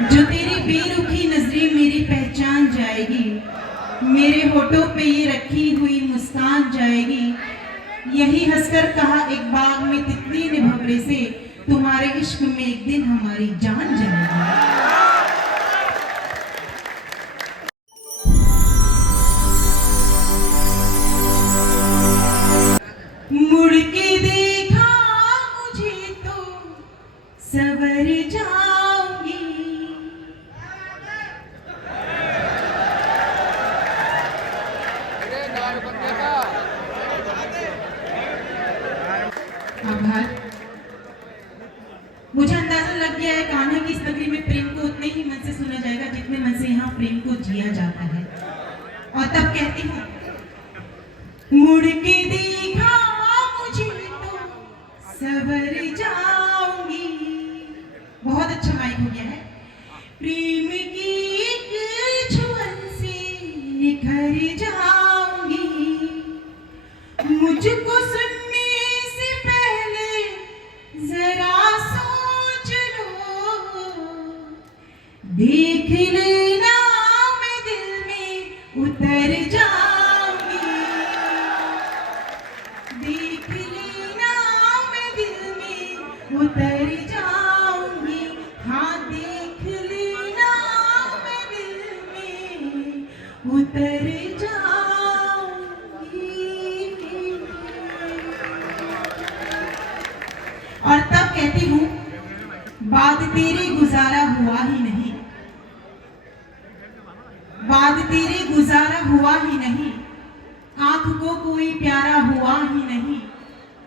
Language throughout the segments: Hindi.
जो तेरी बेरुखी नजरें मेरी पहचान जाएगी, मेरे होठों पे ये रखी हुई मुस्कान जाएगी। यही हंसकर कहा एक बाग में तितली ने भंवरे से, तुम्हारे इश्क में एक दिन हमारी जान जाएगी। मुड़ के देखा मुझे तो सवर जाऊंगी। आभार। मुझे अंदाजा लग गया है कान्हा की इस नगरी में प्रेम को उतने ही मन से सुना जाएगा जितने मन से यहाँ प्रेम को जिया जाता है। और तब कहती हूँ, मुड़ के देखा मुझे तो सवर जाऊंगी। बहुत अच्छा माइक हो गया है। प्रेम की एक छुअन से निखर जाऊंगी। मुझको सुनने से पहले जरा सोच लो, देख लेना मैं दिल में उतर जाऊंगी। देख लेना मैं दिल में उतर जाऊंगी। हाँ देख लेना मैं दिल में उतर जाऊंगी। और तब कहती हूँ, बाद तेरे गुजारा हुआ ही नहीं, बाद तेरे गुजारा हुआ ही नहीं, आंख को कोई प्यारा हुआ ही नहीं,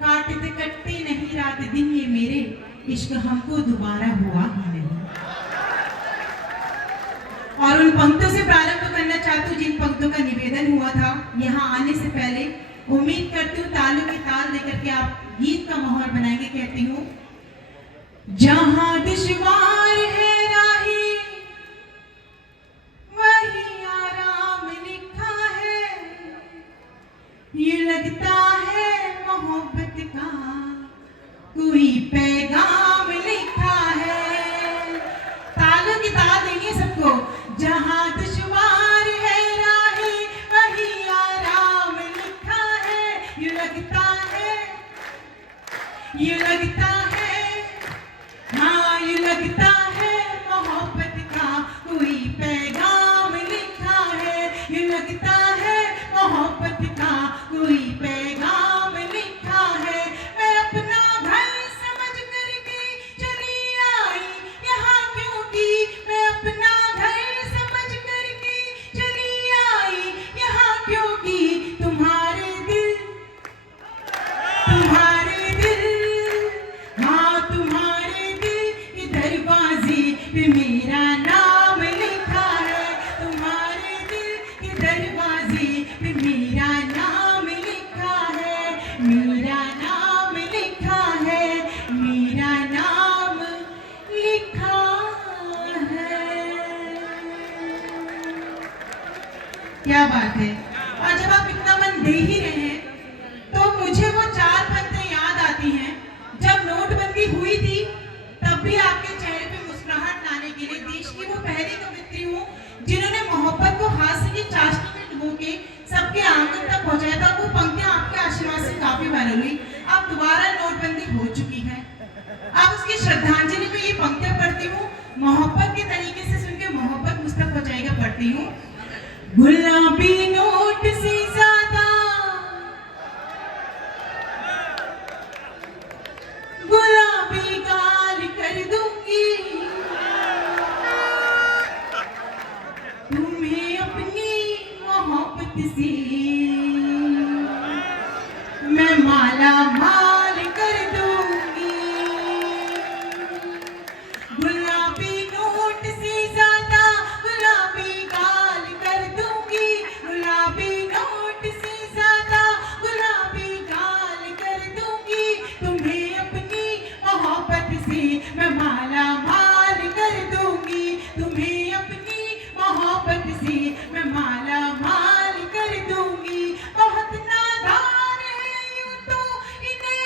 काटते कटते नहीं रात दिन ये मेरे, इश्क हमको दोबारा हुआ ही नहीं। और उन पंक्तों से प्रारंभ करना चाहती हूँ जिन पंक्तों का निवेदन हुआ था यहाँ आने से पहले। उम्मीद करती हूँ तालों के ताल देकर के आप गीत का माहौल बनाएंगे। कहती हूँ, जहां दुश्वार है राही वही आराम लिखा है, ये लगता है मोहब्बत का कोई पैगाम लिखा है। तालों की ताल देंगे सबको। जहां दुश्वार है राही वही आराम लिखा है, ये लगता है, ये लगता है, हाँ ये लगता है मोहब्बत का कोई पैगाम लिखा है, ये लगता है मोहब्बत का कोई पैगाम लिखा है। मैं अपना घर समझ करके चली आई यहाँ क्योंकि, मैं अपना घर समझ करके चली आई यहाँ क्योंकि, तुम्हारे दिल, तुम्हारे दिल, हाँ तुम्हारे दिल के दरवाजे पे मेरा नाम लिखा है। तुम्हारे दिल के दरवाजे पे मेरा नाम लिखा है, मेरा नाम लिखा है, मेरा नाम लिखा है। क्या बात है। और जब आप इतना मन दे ही रहे हैं तो मुझे वो 4 पंक्तियां याद आती हैं। जब नोटबंदी हुई थी तब भी आपके चेहरे पे मुस्कुराहट लाने के लिए देश की वो पहली कवियत्री हूँ जिन्होंने मोहब्बत को हास्य की चाशनी में डुबो के सबके आंगन तक पहुंचाया था। वो पंक्तियां आपके आशीर्वाद से काफी वायरल हुई। अब दोबारा नोटबंदी हो चुकी है, अब उसकी श्रद्धांजलि में ये पंक्तियां पढ़ती हूँ। मोहब्बत के तरीके से सुन के मोहब्बत मुझ तक पहुंचाएगा। पढ़ती हूँ, गुलाबी नोट से ज्यादा, गुलाबी गाल कर दूंगी तुम्हें अपनी मोहब्बत से, मैं माला माल कर दूंगी। गुलाबी नोट से ज्यादा गुलाबी गाल कर दूंगी, गुलाबी नोट से ज्यादा गुलाबी गाल कर दूंगी तुम्हें अपनी मोहब्बत से, मैं माला माल कर दूंगी तुम्हें अपनी मोहब्बत से, मैं माला माल कर दूंगी। बहुत नादान है यूं तो इन्हें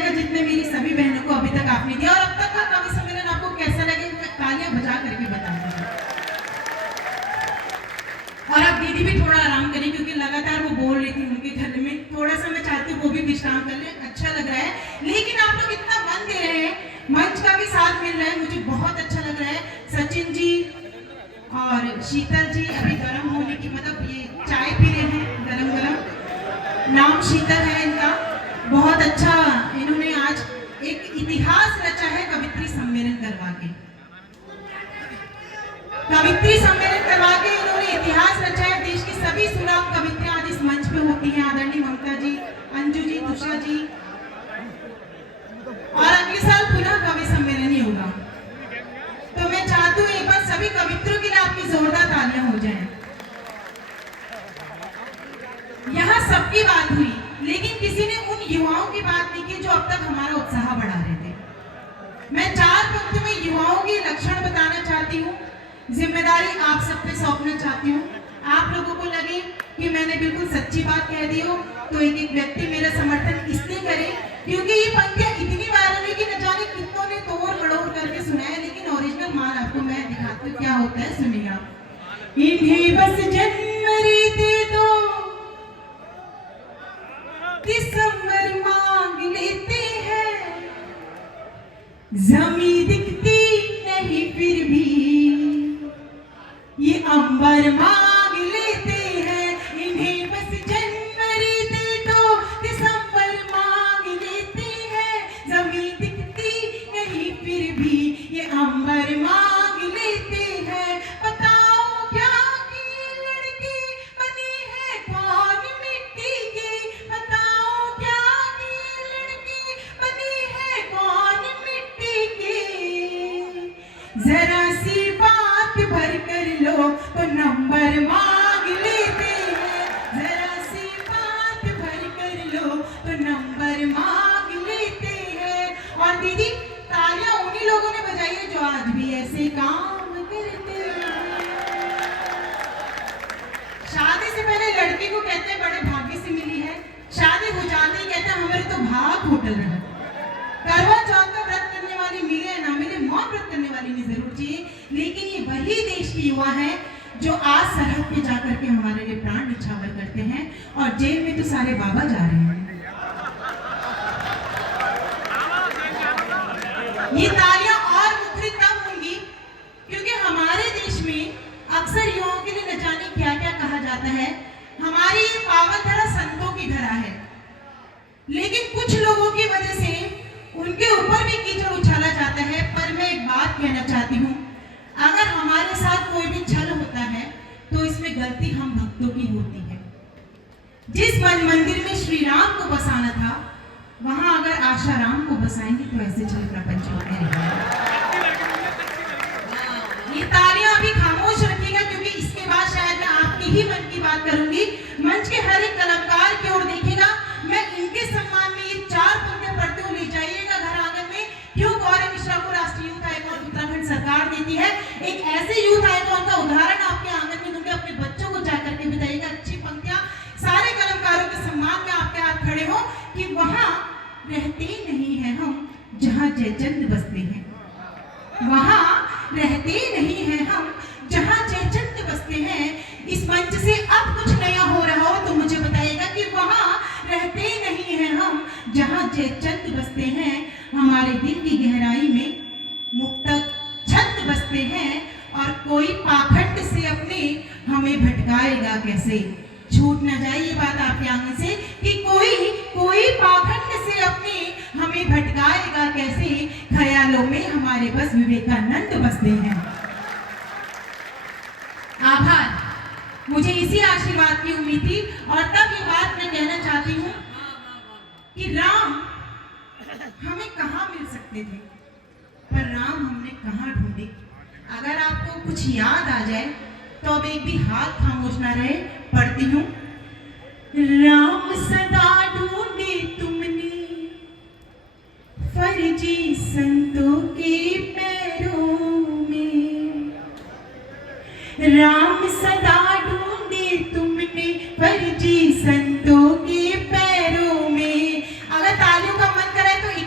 जाएगा जितने मेरी सभी बहनों को अभी तक आपने दिया। और अब तक का कवि सम्मेलन आपको कैसा लगे, तालियां बजा करके बता दीजिए। और अब दीदी भी थोड़ा आराम करें क्योंकि लगातार वो बोल रही थी उनके घर में, थोड़ा सा मैं चाहती हूँ वो भी विश्राम कर ले। अच्छा लग रहा है, लेकिन आप लोग इतना मन दे रहे हैं, मंच का भी साथ मिल रहा है, मुझे बहुत अच्छा लग रहा है। सचिन जी और शीतल जी अभी गर्म होने की, मतलब ये चाय पी रहे हैं गरम गरम। नाम शीतल है इनका। बहुत अच्छा इन्होंने आज एक इतिहास रचा है कवित्री सम्मेलन करवा के। कवित्री सम्मेलन करवा के इन्होंने इतिहास रचा है। देश की सभी सुलभ कवित्रियां आज इस मंच पे होती हैं। आदरणीय ममता जी, अंजू जी, तुषा जी। और अगले साल पुनः कवि सम्मेलन ही होगा। तो मैं चाहती हूँ एक बार सभी कवित्रियों के लिए आपकी जोरदार तालियां हो जाएं। यहाँ सबकी बात हुई, लेकिन किसी ने उन युवाओं की बात नहीं की जो अब तक हमारा उत्साह बढ़ा रहे थे। मैं 4 पंक्ति में युवाओं के लक्षण बताना चाहती हूँ, जिम्मेदारी आप सब पे सौंपना चाहती हूँ। आप लोगों को लगे कि मैंने बिल्कुल सच्ची बात कह दी हो तो एक एक व्यक्ति मेरा समर्थन इसलिए करे क्योंकि ये पंक्तियां इतनी वायरल है कि न जाने कितनों ने तोड़ मड़ोड़ करके सुनाया, लेकिन ओरिजिनल माल आपको मैं दिखाती हूँ क्या होता है, सुनिएगा। इन्हें बस जनवरी दे दो, दिसंबर मांग लेते हैं, जमीन दिखती नहीं फिर भी ये अंबर मांग लेते हैं। इन्हें बस जनवरी दे दो, दिसंबर मांग लेते हैं, जमीन दिखती नहीं फिर भी ये अंबर मांग लेते हैं। बताओ क्या की लड़की बनी है कौन मिट्टी की, बताओ क्या की लड़की बनी है कौन मिट्टी की, जरा सी बात भर कर लो तो नंबर मांग लेते हैं, जरा सी बात भर कर लो तो नंबर मांग लेते हैं। और दीदी तालियां उन्हीं लोगों ने बजाई है जो आज भी ऐसे काम करते हैं। शादी से पहले लड़की को कहते हैं बड़े भाग्य से मिली है, शादी हो जाते ही कहते हैं हमारे तो भाग होटल रहा। करवा चौथ का व्रत करने वाली मिले या ना मिले, मौन व्रत करने वाली नहीं जरूर चाहिए, लेकिन ये वही देश के युवा हैं जो आज सरहद पे जाकर के हमारे लिए प्राण निछावर करते हैं। और जेल में तो सारे बाबा जा रहे हैं। ये तालियां और मुखरित तब होंगी क्योंकि हमारे देश में अक्सर युवाओं के लिए न जाने क्या क्या कहा जाता है। हमारी ये पावन धरा संतों की धरा है, लेकिन कुछ लोगों की वजह से उनके ऊपर भी कीचड़ उछाला जाता है। पर मैं एक बात कहना चाहती हूँ, अगर हमारे साथ कोई भी छल होता है तो इसमें गलती हम भक्तों की होती है। जिस मंदिर में श्री राम को बसाना था वहां अगर आशा राम को बसाएंगे तो ऐसे छल प्रपंच होते रहेंगे। ये तालियां अभी खामोश रखिएगा क्योंकि इसके बाद शायद मैं आपकी ही मन की बात करूंगी। मंच के हर एक कलाकार की ओर देखिएगा, मैं इनके सम्मान में ये 4 पंक्तियां पढ़ते हुए ले जाइएगा घर आंगन में। क्यों गौरव मिश्रा को राष्ट्रीय यूथ आइकॉन उत्तराखंड सरकार देती है, एक ऐसे यूथ आइकॉन का उदाहरण आपके आंगन में दूंगे, अपने बच्चों को जाकर के बताइएगा। अच्छी पंक्तियां सारे कलाकारों के सम्मान में आपके हाथ खड़े हो कि वहां रहते नहीं हैं हम जहां जयचंद बसते हैं, वहां रहते नहीं हैं हम जहां जयचंद बसते हैं। इस मंच से अब कुछ नया हो रहा हो तो मुझे बताइएगा कि वहां रहते नहीं हैं हम जहां जयचंद बसते हैं। हमारे दिल की गहराई में मुक्तक छंद बसते हैं और कोई पाखंड से अपने हमें भटकाएगा कैसे। छूट न जाए ये बात आपके आंगन से कि कोई पाखंड से अपने हमें भटकाएगा कैसे। ख्यालों में हमारे बस विवेकानंद बसते हैं। आभार, मुझे इसी आशीर्वाद की उम्मीद थी। और तब ये बात मैं कहना चाहती हूँ कि राम हमें कहाँ मिल सकते थे, पर राम हमने कहाँ ढूंढे। अगर आपको कुछ याद आ जाए तो अब एक भी हाथ खामोश ना रहे। पढ़ती हूँ। राम सदा ढूंढे तुमने फर्जी संतों के पैरों में, राम सदा ढूंढे तुमने फर्जी संतों के पैरों में। अगर तालियों का मन करे तो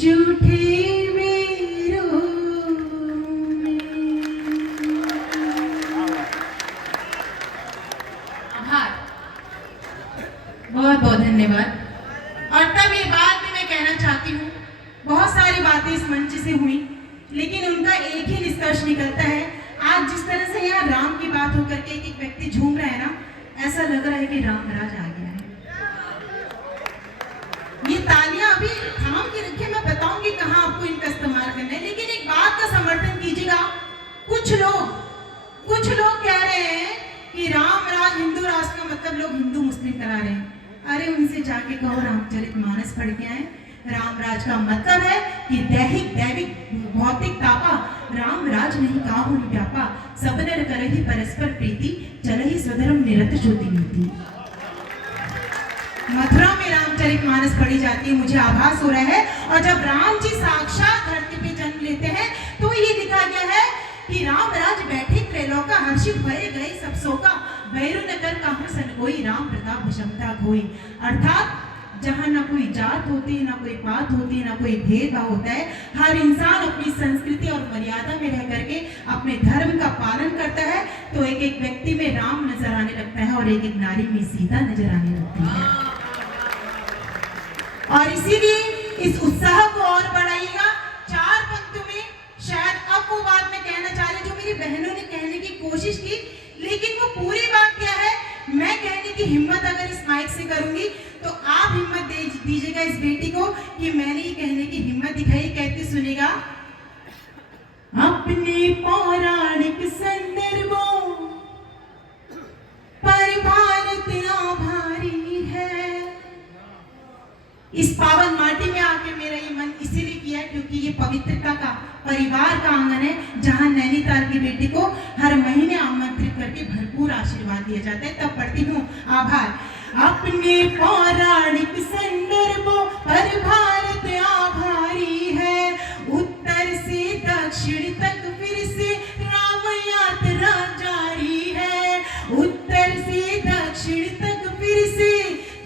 जूठे मेरों में। आभार, बहुत बहुत धन्यवाद। और तब ये बात भी मैं कहना चाहती हूँ, बहुत सारी बातें इस मंच से हुई, लेकिन उनका एक ही निष्कर्ष निकलता है। आज जिस तरह से यहाँ राम की बात होकर के एक व्यक्ति झूम रहा है ना, ऐसा लग रहा है कि रामराज आ गया है। ये तालियां अभी थाम के रखिए, मैं बताऊंगी कहाँ आपको इनका इस्तेमाल करना है। लेकिन एक बात का समर्थन कीजिएगा, कुछ लोग कह रहे हैं कि रामराज हिंदू राष्ट्र का मतलब लोग हिंदू मुस्लिम करा रहे हैं। अरे उनसे जाके कहो रामचरितमानस पढ़ के आए। रामराज का मतलब है कि दैविक भौतिक तापा रामराज नहीं काहू व्यापा, सब नर करहि परस्पर प्रीति, चलहि स्वधर्म निरत ज्योति नीति। मथुरा में रामचरितमानस पढ़ी जाती है, मुझे आभास हो रहा है। और जब राम जी साक्षात धरती पे जन्म लेते हैं तो ये लिखा गया है कि रामराज बैठे त्रैलोका, हर्षित भये गए सब शोका, भैरु नगर कहूँ सन कोई, राम प्रताप क्षमता खोई। अर्थात जहाँ ना कोई जात होती है, ना कोई पात होती है, ना कोई भेदभाव होता है, हर इंसान अपनी संस्कृति और मर्यादा में रह करके अपने धर्म का पालन करता है। तो एक एक व्यक्ति में राम नजर आने लगता है और एक एक नारी में सीता नजर आने लगती है। और इसीलिए इस उत्साह को और बढ़ाइएगा। 4 पंक्तियों में शायद अब वो बात मैं कहना चाह रही जो मेरी बहनों ने कहने की कोशिश की, लेकिन वो पूरी बात क्या है, मैं कहने की हिम्मत अगर इस माइक से करूंगी तो आप हिम्मत दीजिएगा इस बेटी को कि मैंने ये कहने की हिम्मत दिखाई। कहती सुनेगा, अपने पौराणिक संदर्भों पर भारत आभारी है। इस पावन माटी में आके मेरा ये मन इसीलिए किया क्योंकि ये पवित्रता का परिवार का आंगन है, जहां नैनीताल की बेटी को हर महीने आमंत्रित करके भरपूर आशीर्वाद दिया जाता है। तब पढ़ती हूँ आभार। अपने पौराणिक संदर्भों पर भारत आभारी है, उत्तर से दक्षिण तक फिर से राम यात्रा जारी है, उत्तर से दक्षिण तक फिर से।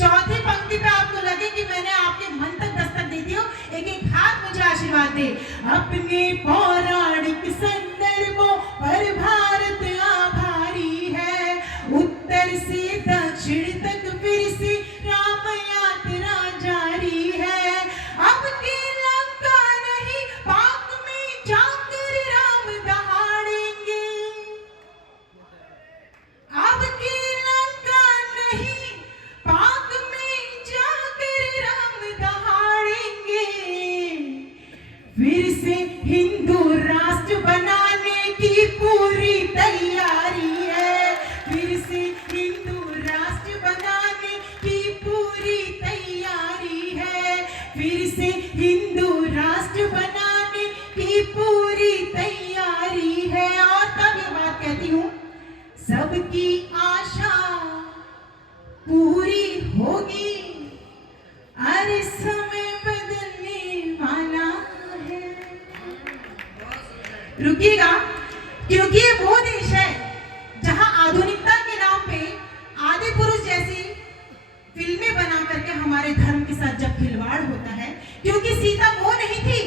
चौथी पंक्ति पे आपको लगे कि मैंने आपके मन तक दस्तक दे दी हो, एक एक हाथ मुझे आशीर्वाद दे। अपने पौराणिक संदर्भों पर भारत आभारी है, उत्तर से दक्षिण तक फिर से राम यात्रा जारी है। अब की लंका नहीं पाक में जाकर राम दहाड़ेंगे, अब की लंका नहीं पाक में जाकर राम दहाड़ेंगे, फिर से हिंदू राष्ट्र बनाने की पूरी तैयारी है, फिर से हिंदू राष्ट्र बनाने की पूरी तैयारी है, फिर से हिंदू राष्ट्र बनाने की पूरी तैयारी है। और तब ये बात कहती हूँ, सबकी आशा पूरी होगी, अरे समय बदलने वाला है। रुकिएगा, क्योंकि ये वो देश है जहां आधुनिकता के नाम पे आदि पुरुष जैसी फिल्में बना करके हमारे धर्म के साथ जब खिलवाड़ होता है, क्योंकि सीता वो नहीं थी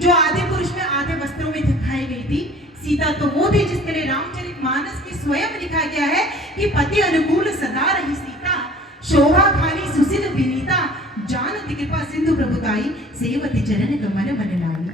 जो आदि पुरुष में आधे वस्त्रों में दिखाई गई थी। सीता तो वो थी जिसके लिए रामचरितमानस में स्वयं लिखा गया है कि पति अनुकूल सदा रही सीता, शोभा खानी सुशील विनीता, जानती कृपा सिंधु प्रभुताई, सेवती चरण कमल मन लाई।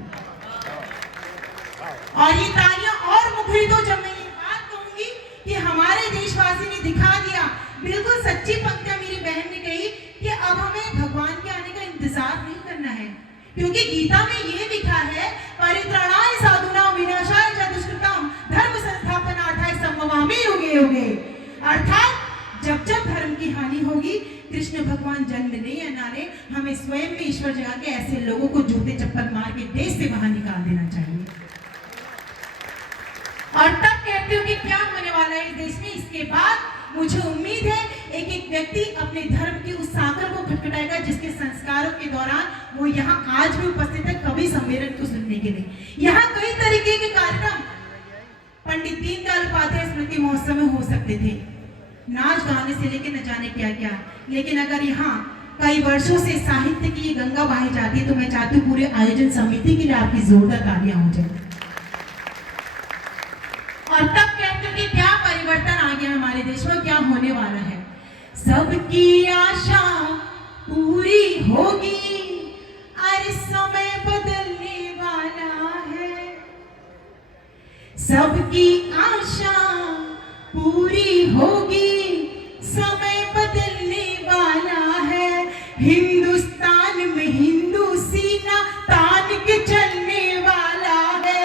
और ये तालियां और मुखरित हो जब मैं ये बात कहूंगी कि हमारे देशवासी ने दिखा दिया। बिल्कुल सच्ची पंक्तियां मेरी बहन ने कही कि अब हमें भगवान के आने का इंतजार नहीं करना है, क्योंकि गीता में ये लिखा है, परित्राणाय साधूनां विनाशाय च दुष्कृतां धर्म संस्थापनार्थाय संभवामि युगे युगे। अर्थात जब जब धर्म की हानि होगी, कृष्ण भगवान जन्म ले या ना ले, हमें स्वयं में ईश्वर जगा के ऐसे लोगों को जूते चप्पल मार के देश से बाहर निकाल देना चाहिए। और तब कहती हूँ कि क्या होने वाला है इस देश में। इसके बाद मुझे उम्मीद है एक एक व्यक्ति अपने धर्म की उस सागर को खटखटाएगा जिसके संस्कारों के दौरान वो यहाँ आज भी उपस्थित है, कवि सम्मेलन को सुनने के लिए। यहाँ कई तरीके के कार्यक्रम पंडित दीनदयाल उपाध्याय स्मृति महोत्सव में हो सकते थे, नाच गाने से लेकर न जाने क्या क्या, लेकिन अगर यहाँ कई वर्षों से साहित्य की ये गंगा बहाई जाती है, तो मैं चाहती हूँ पूरे आयोजन समिति के लिए आपकी जोरदार तालियां हो जाए। और तब कहते हैं कि क्या परिवर्तन आ गया हमारे देश में, क्या होने वाला है। सबकी आशा पूरी होगी, अरे समय बदलने वाला है। सबकी आशा पूरी होगी, समय बदलने वाला है। हिंदुस्तान में हिंदू सीना तान के चलने वाला है।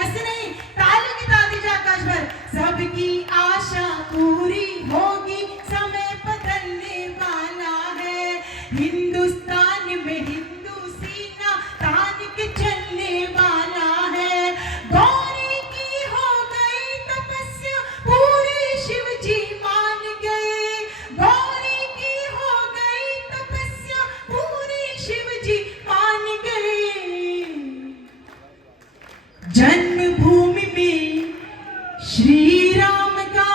ऐसे नहीं, ताली की ताल दीजिए आकाश भर। सबकी आशा पूरी होगी, समय बदलने वाला है। हिंदुस्तान में हिंदू सीना तान के चलने वाला है। गौरी की हो गई तपस्या, पूरे शिव जी मान गए। गौरी की हो गई तपस्या, पूरे शिव जी मान गए। जन्मभूमि में श्री राम का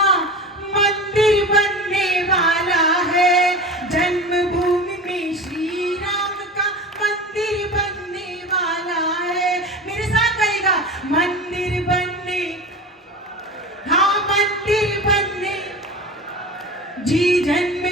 मंदिर बनने वाला है। जन्मभूमि में श्री राम का मंदिर बनने वाला है। मेरे साथ कहेगा, मंदिर बनने, हाँ मंदिर बनने, जी जन्म